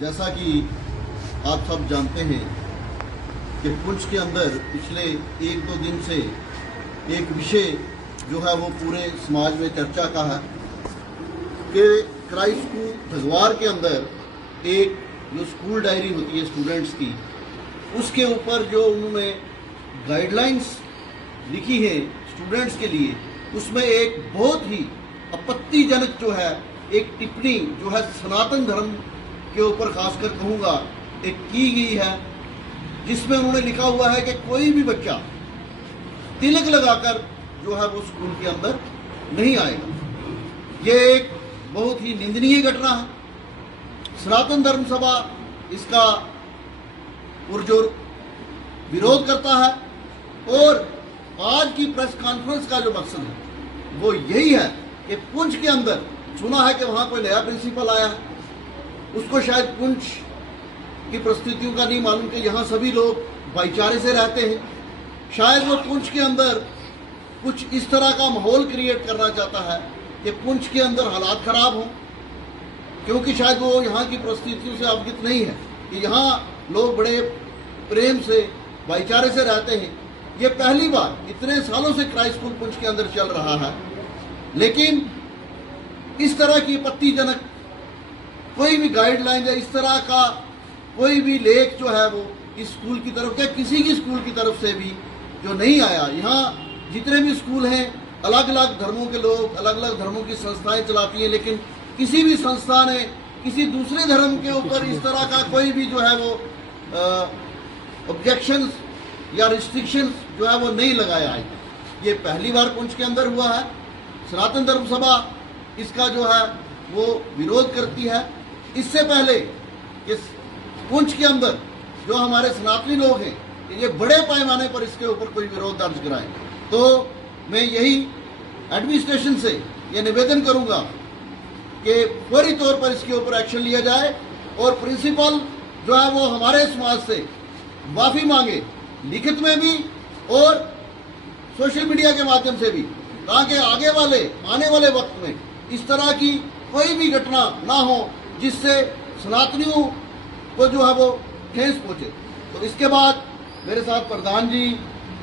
जैसा कि आप सब जानते हैं कि पुंछ के अंदर पिछले 1-2 दिन से एक विषय जो है वो पूरे समाज में चर्चा का है कि क्राइस्ट स्कूल धगवार के अंदर एक जो स्कूल डायरी होती है स्टूडेंट्स की, उसके ऊपर जो उन्होंने गाइडलाइंस लिखी है स्टूडेंट्स के लिए, उसमें एक बहुत ही आपत्तिजनक जो है एक टिप्पणी जो है सनातन धर्म के ऊपर खासकर कहूँगा एक की गई है, जिसमें उन्होंने लिखा हुआ है कि कोई भी बच्चा तिलक लगाकर जो है वो स्कूल के अंदर नहीं आएगा। ये एक बहुत ही निंदनीय घटना है। सनातन धर्म सभा इसका पुरजोर विरोध करता है और आज की प्रेस कॉन्फ्रेंस का जो मकसद है वो यही है कि पुंछ के अंदर सुना है कि वहाँ कोई नया प्रिंसिपल आया है, उसको शायद पुंछ की परिस्थितियों का नहीं मालूम कि यहाँ सभी लोग भाईचारे से रहते हैं। शायद वो पुंछ के अंदर कुछ इस तरह का माहौल क्रिएट करना चाहता है कि पुंछ के अंदर हालात खराब हों, क्योंकि शायद वो यहाँ की परिस्थितियों से अवगत नहीं है कि यहाँ लोग बड़े प्रेम से भाईचारे से रहते हैं। ये पहली बार इतने सालों से क्राइस्ट स्कूल पुंछ के अंदर चल रहा है, लेकिन इस तरह की आपत्तिजनक कोई भी गाइडलाइन या इस तरह का कोई भी लेख जो है वो इस स्कूल की तरफ या किसी की स्कूल की तरफ से भी जो नहीं आया। यहाँ जितने भी स्कूल हैं अलग अलग धर्मों के लोग अलग अलग धर्मों की संस्थाएं चलाती हैं, लेकिन किसी भी संस्था ने किसी दूसरे धर्म के ऊपर इस तरह का कोई भी जो है वो ऑब्जेक्शंस या रिस्ट्रिक्शंस जो है वो नहीं लगाया है। ये पहली बार पुंछ के अंदर हुआ है। सनातन धर्म सभा इसका जो है वो विरोध करती है। इससे पहले इस पुंछ के अंदर जो हमारे सनातनी लोग हैं ये बड़े पैमाने पर इसके ऊपर कोई विरोध दर्ज कराएं, तो मैं यही एडमिनिस्ट्रेशन से ये निवेदन करूंगा कि फौरी तौर पर इसके ऊपर एक्शन लिया जाए और प्रिंसिपल जो है वो हमारे समाज से माफ़ी मांगे, लिखित में भी और सोशल मीडिया के माध्यम से भी, ताकि आने वाले वक्त में इस तरह की कोई भी घटना ना हो जिससे सनातनियों को जो है वो ठेस पहुंचे। तो इसके बाद मेरे साथ प्रधान जी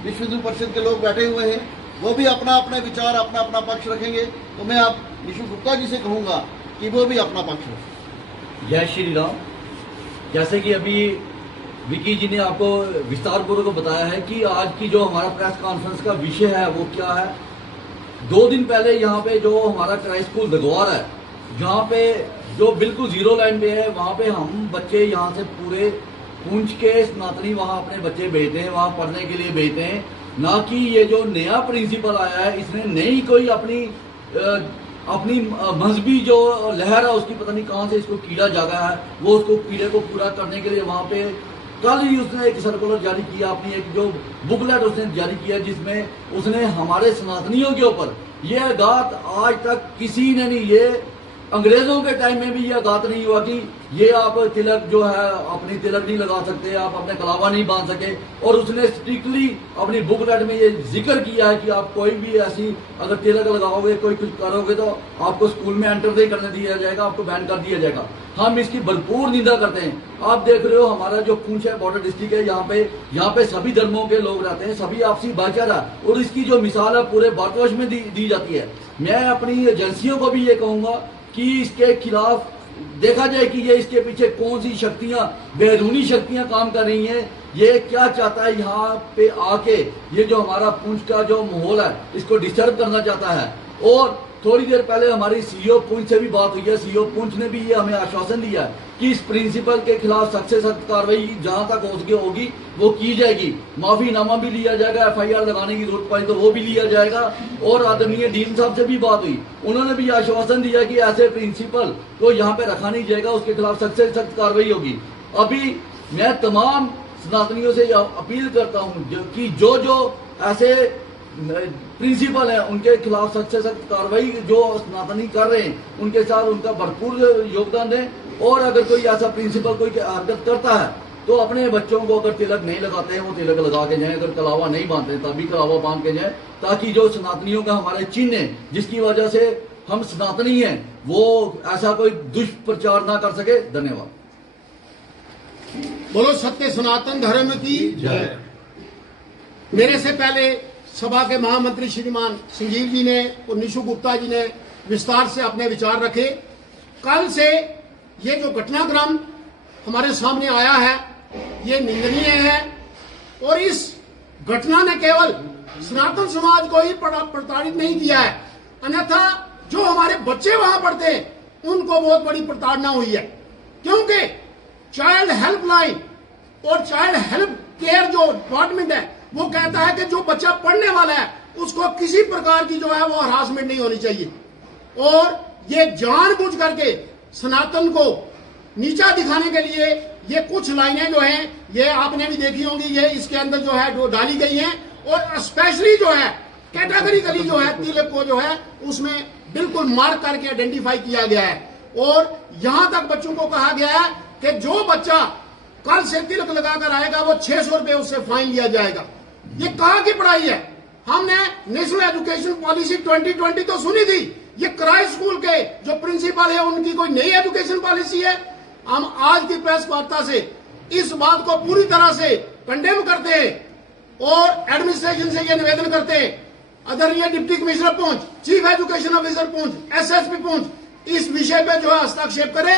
विश्व हिंदू परिषद के लोग बैठे हुए हैं, वो भी अपना अपने विचार अपना अपना पक्ष रखेंगे। तो मैं आप विष्णु गुप्ता जी से कहूँगा कि वो भी अपना पक्ष रखें। जय श्री राम। जैसे कि अभी विकी जी ने आपको विस्तारपूर्वक बताया है कि आज की जो हमारा प्रेस कॉन्फ्रेंस का विषय है वो क्या है। 2 दिन पहले यहाँ पे जो हमारा क्राइस्ट स्कूल धगवार है, जहाँ पे जो बिल्कुल जीरो लाइन पे है, वहाँ पे हम बच्चे यहाँ से पूरे पुंछ के सनातनी वहाँ अपने बच्चे भेजते हैं, वहाँ पढ़ने के लिए भेजते हैं। ना कि ये जो नया प्रिंसिपल आया है इसने नई कोई अपनी मजहबी जो लहर है उसकी पता नहीं कहाँ से इसको कीड़ा जागा है, वो उसको कीड़े को पूरा करने के लिए वहाँ पे कल ही उसने एक सर्कुलर जारी किया, अपनी एक जो बुकलेट उसने जारी किया, जिसमें उसने हमारे सनातनियों के ऊपर यह घात आज तक किसी ने नहीं, ये अंग्रेजों के टाइम में भी यह घात नहीं हुआ कि ये आप तिलक जो है अपनी तिलक नहीं लगा सकते, आप अपने कलावा नहीं बांध सके। और उसने स्ट्रिक्टली अपनी बुकलेट में ये जिक्र किया है कि आप कोई भी ऐसी अगर तिलक लगाओगे, कोई कुछ करोगे तो आपको स्कूल में एंटर नहीं करने दिया जाएगा, आपको बैन कर दिया जाएगा। हम इसकी भरपूर निंदा करते हैं। आप देख रहे हो हमारा जो पुंछ है बॉर्डर डिस्ट्रिक्ट है, यहाँ पे सभी धर्मों के लोग रहते हैं, सभी आपसी भाईचारा, और इसकी जो मिसाल है पूरे भारतवर्ष में दी जाती है। मैं अपनी एजेंसियों को भी ये कहूँगा कि इसके खिलाफ देखा जाए कि ये इसके पीछे कौन सी शक्तियां, बैरूनी शक्तियां काम कर रही हैं, ये क्या चाहता है यहाँ पे आके ये जो हमारा पुंछ का जो माहौल है इसको डिस्टर्ब करना चाहता है। और थोड़ी देर पहले हमारी सीईओ पुंछ से भी बात हुई है, सीईओ पुंछ ने भी ये हमें आश्वासन दिया है कि इस प्रिंसिपल के खिलाफ सख्त से सख्त कार्रवाई जहां तक हो सके होगी वो की जाएगी, माफीनामा भी लिया जाएगा, एफआईआर लगाने की जरूरत पड़ी तो वो भी लिया जाएगा। और आदरणीय डीन साहब से भी बात हुई, उन्होंने भी आश्वासन दिया कि ऐसे प्रिंसिपल को यहाँ पे रखा नहीं जाएगा, उसके खिलाफ सख्त से सख्त कार्रवाई होगी। अभी मैं तमाम सनातनियों से अपील करता हूँ कि जो ऐसे प्रिंसिपल है उनके खिलाफ सख्त से सख्त कार्रवाई जो सनातनी कर रहे हैं उनके साथ उनका भरपूर योगदान दें। और अगर कोई ऐसा प्रिंसिपल कोई हरकत करता है तो अपने बच्चों को अगर तिलक नहीं लगाते हैं वो तिलक लगा के जाएं, अगर कलावा नहीं बांधते तभी कलावा बांध के जाएं, ताकि जो सनातनियों का हमारे चिन्ह है जिसकी वजह से हम सनातनी हैं वो ऐसा कोई दुष्प्रचार ना कर सके। धन्यवाद। बोलो सत्य सनातन धर्म की जय। मेरे से पहले सभा के महामंत्री श्रीमान संजीव जी ने और निशु गुप्ता जी ने विस्तार से अपने विचार रखे। कल से ये जो घटनाक्रम हमारे सामने आया है ये निंदनीय है और इस घटना ने केवल सनातन समाज को ही प्रताड़ित नहीं किया है, अन्यथा जो हमारे बच्चे वहां पढ़ते हैं उनको बहुत बड़ी प्रताड़ना हुई है। क्योंकि चाइल्ड हेल्पलाइन और चाइल्ड हेल्प केयर जो डिपार्टमेंट है वो कहता है कि जो बच्चा पढ़ने वाला है उसको किसी प्रकार की जो है वो हरासमेंट नहीं होनी चाहिए। और ये जानबूझ करके सनातन को नीचा दिखाने के लिए ये कुछ लाइनें जो हैं ये आपने भी देखी होंगी, ये इसके अंदर जो है जो डाली गई हैं और स्पेशली जो है कैटेगरिकली जो है तिलक को जो है उसमें बिल्कुल मार्क करके आइडेंटिफाई किया गया है। और यहां तक बच्चों को कहा गया है कि जो बच्चा कल से तिलक लगाकर आएगा वो 600 रुपए उससे फाइन लिया जाएगा। ये कहाँ की पढ़ाई है? हमने नेशनल एजुकेशन पॉलिसी 2020 तो सुनी थी, ये क्राइस्ट स्कूल के जो प्रिंसिपल है उनकी कोई नई एजुकेशन पॉलिसी है? हम आज की प्रेस वार्ता से इस बात को पूरी तरह से कंडेम करते हैं और एडमिनिस्ट्रेशन से ये निवेदन करते हैं, आदरणीय deputy commissioner Poonch, chief education officer Poonch, SSP Poonch इस विषय पे जो है हस्तक्षेप करे।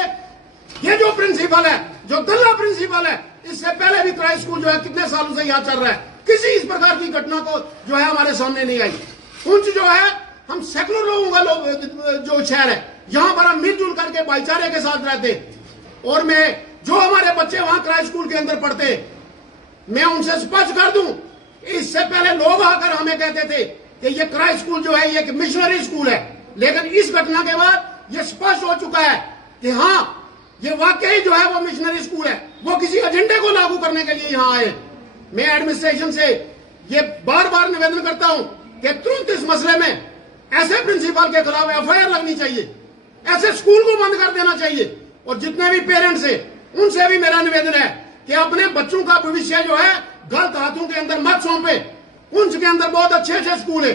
ये जो प्रिंसिपल है, जो दल्ला प्रिंसिपल है, इससे पहले भी क्राइस्ट स्कूल जो है कितने सालों से यहाँ चल रहा है, किसी इस प्रकार की घटना को जो है हमारे सामने नहीं आई। पुंछ जो है हम सैकड़ों लोगों का जो शहर है, यहाँ पर हम मिलजुल करके भाईचारे के साथ रहते हैं। और मैं जो हमारे बच्चे वहां क्राइस्ट स्कूल के अंदर पढ़ते मैं उनसे स्पष्ट कर दूं, इससे पहले लोग आकर हमें कहते थे कि ये क्राइस्ट स्कूल जो है ये एक मिशनरी स्कूल है, लेकिन इस घटना के बाद ये स्पष्ट हो चुका है कि हाँ ये वाकई जो है वो मिशनरी स्कूल है, वो किसी एजेंडे को लागू करने के लिए यहाँ आए। मैं एडमिनिस्ट्रेशन से ये बार बार निवेदन करता हूं कि तुरंत इस मसले में ऐसे प्रिंसिपल के खिलाफ एफआईआर लगनी चाहिए, ऐसे स्कूल को बंद कर देना चाहिए। और जितने भी पेरेंट्स हैं उनसे भी मेरा निवेदन है कि अपने बच्चों का भविष्य जो है गलत हाथों के अंदर मत सौंपे। उनके अंदर बहुत अच्छे अच्छे स्कूल है,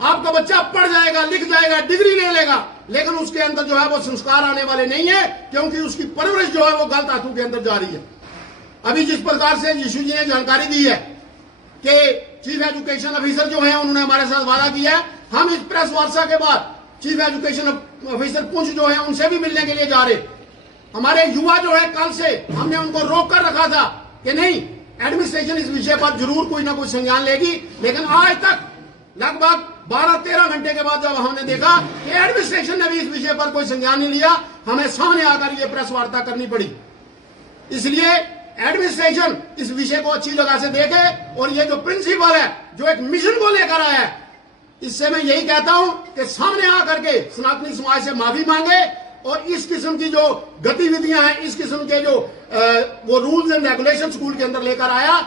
आपका बच्चा पढ़ जाएगा, लिख जाएगा, डिग्री ले लेगा, लेकिन उसके अंदर जो है वो संस्कार आने वाले नहीं है, क्योंकि उसकी परवरिश जो है वो गलत हाथों के अंदर जा रही है। अभी जिस प्रकार से यीशु जी ने जानकारी दी है कि चीफ एजुकेशन ऑफिसर जो है उन्होंने हमारे साथ वादा किया है, हम इस प्रेस वार्ता के बाद चीफ एजुकेशन ऑफिसर पुंछ जो है उनसे भी मिलने के लिए जा रहे। हमारे युवा जो है कल से हमने उनको रोक कर रखा था कि नहीं एडमिनिस्ट्रेशन इस विषय पर जरूर कोई ना कोई संज्ञान लेगी, लेकिन आज तक लगभग 12-13 घंटे के बाद जब हमने देखा कि एडमिनिस्ट्रेशन ने भी इस विषय पर कोई संज्ञान नहीं लिया, हमें सामने आकर ये प्रेस वार्ता करनी पड़ी। इसलिए एडमिनिस्ट्रेशन इस विषय को अच्छी जगह से देखे और ये जो प्रिंसिपल है जो एक मिशन को लेकर आया है, इससे मैं यही कहता हूं कि सामने आकर के सनातनी समाज से माफी मांगे और इस किस्म की जो गतिविधियां हैं, इस किस्म के जो वो रूल्स एंड रेगुलेशन स्कूल के अंदर लेकर आया,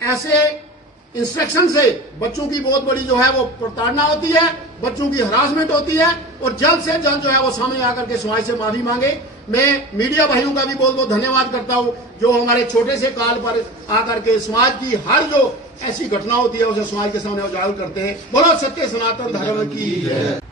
ऐसे इंस्ट्रक्शन से बच्चों की बहुत बड़ी जो है वो प्रताड़ना होती है, बच्चों की हरासमेंट होती है और जल्द से जल्द जो है वो सामने आकर के समाज से माफी मांगे। मैं मीडिया भाइयों का भी बहुत बहुत धन्यवाद करता हूं जो हमारे छोटे से काल पर आकर के समाज की हर जो ऐसी घटना होती है उसे समाज के सामने उजागर करते हैं। बोलो सत्य सनातन धर्म की।